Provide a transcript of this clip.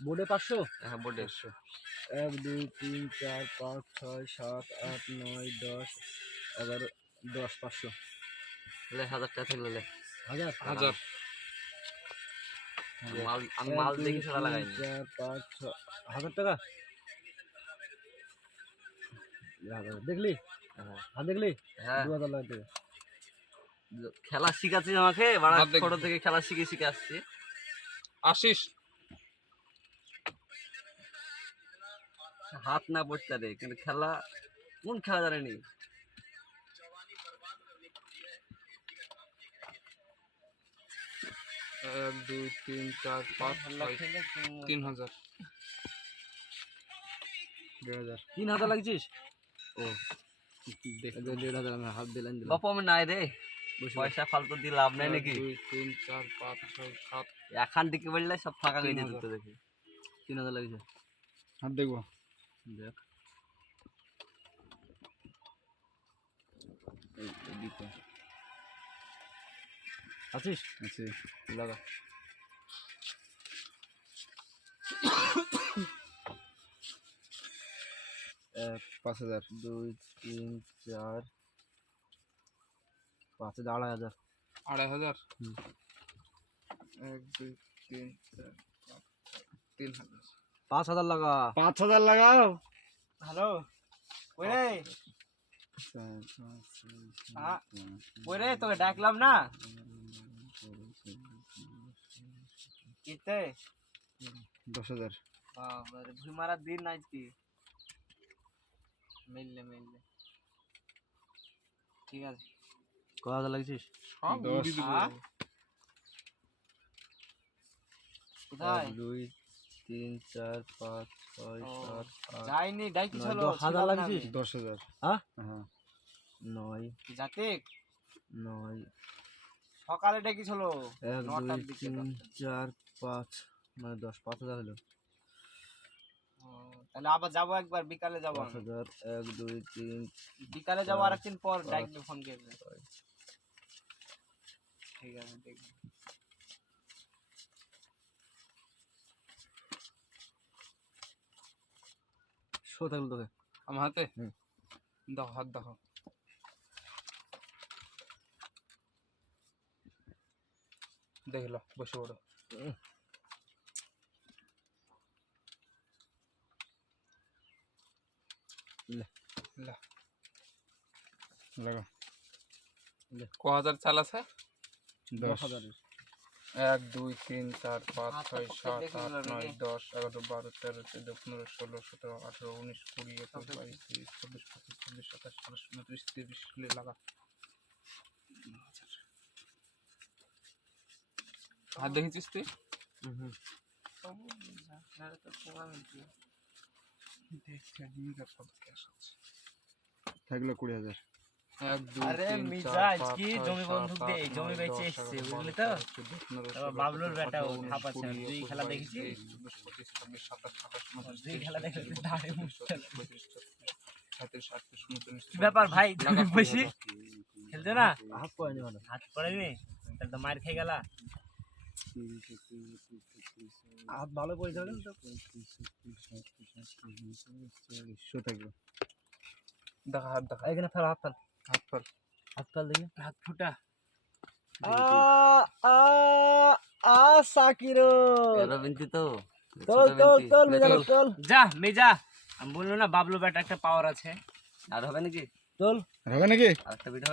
বোর্ডে পাঁচশো। বোর্ডে হ্যাঁ, পাঁচশো। এক দুই তিন চার পাঁচ ছয় সাত আট নয় দশ এগারো দশ পাঁচশো। লে হাজার টাকা থাকলে হাজার? হাজার। হ্যাঁ। মাল আমি মাল দেখি সারা লাগাই চার পাঁচ ছ হাজার টাকা? দেখলি? হ্যাঁ। হাত দেখলি? হ্যাঁ। দু হাজার লাগাতে খেলা শিখাচ্ছিস আমাকে? বাড়া ছোট থেকে খেলা শিখে শিখে আসছি। আশিস হাত না পড়তে রে কিন্তু খেলা কোন খেলা জানেনি? এক দুই তিন চার পাঁচ তিন হাজার। দেড় হাজার। তিন হাজার লাগছিস? দেড় হাজার আমি হাত দিলাম দিলাম। বাপু আমি নাই রে। বসে পয়সা ফালতু দিয়ে লাভ নাই এক, নাকি? দুই তিন চার পাঁচ ছয় সাত। এখান থেকে বললে সব ফাঁকা হয়ে তিন যেত হাজার। তো দেখি। তিন হাজার লাগছে। হাত দেখব। দেখ। এই এই দিকে আছিস? আছে। লাগা। এক পাঁচ হাজার দুই তিন চার পাঁচ হাজার আড়াই হাজার আড়াই হাজার হুম। এক দুই তিন চার পাঁচ ছয়, তিন হাজার পাঁচ হাজার লাগা পাঁচ হাজার লাগাও হ্যালো কই রে চার, পাঁচ, ছয়, সাত, আ- আট, কই রে তোকে ডাকলাম না কিতে দশ হাজার বাবারে ভুই মারার দিন নাই কি মিললে মিললে। ঠিক আছে। কত লাগছিস সব কোথায়? দুই তিন চার পাঁচ ছয় সাত আট যাইনি দশ হাজার লাগছিস? দশ হাজার। হ্যাঁ? হ্যাঁ। নয় যাতে নয়। সকালে এক দুই দিকে তিন চার পাঁচ মানে দশ পাঁচ হাজার হলো। তাহলে আবার যাব একবার বিকালে যাব পাঁচ। হাজার এক দুই তিন বিকালে যাব আর একদিন পর ডাকবে ফোন করবে। ঠিক আছে দেখব শো থাকল তোকে। আমার হাতে? দেখো হাত দেখো দেখল বসে পড়ো লে। লে। লাগো লে। ক হাজার চাল আছে? দশ। হাজারের এক দুই তিন চার পাঁচ ছয় সাত আট নয় দশ এগারো বারো তেরো চোদ্দ পনেরো ষোলো সতেরো আঠারো উনিশ কুড়ি একুশ বাইশ তেইশ চব্বিশ পঁচিশ ছাব্বিশ সাতাশ আঠাশ উনত্রিশ তিরিশ লাগা। হাত দেখেছিস তুই? হুম। থাকল কুড়ি হাজার আরে মিজাজ কি জমি সাত বন্ধক আট দিয়ে এই জমি বেচে এসছে, বুঝলি তো? তেরো চোদ্দ পনেরো এবার ষোলো বাবলুর বেটা ও হাঁপাচ্ছে, খেলা খেলা কি ব্যাপার ভাই তুমি বসি হাজার। না হাত পড়েনি মানে হাত পড়েনি তাহলে তো মার খেয়ে গেলা হাত ভালো যাবে তো। থাকবে দেখা হাত দেখা। এখানে ফেল হাত ফেল। হাত ফেল। হাত ফেল দেখি। হাত ফুটা। আ আ আ সাকিরো এলো বিনতি তো। তোল তোল তোল মেজানো তোল। যা মেজা। আমি বলল না বাবলু ব্যাটা একটা পাওয়ার আছে। আর হবে নাকি? তোল। হবে নাকি? আর একটা ভিডিও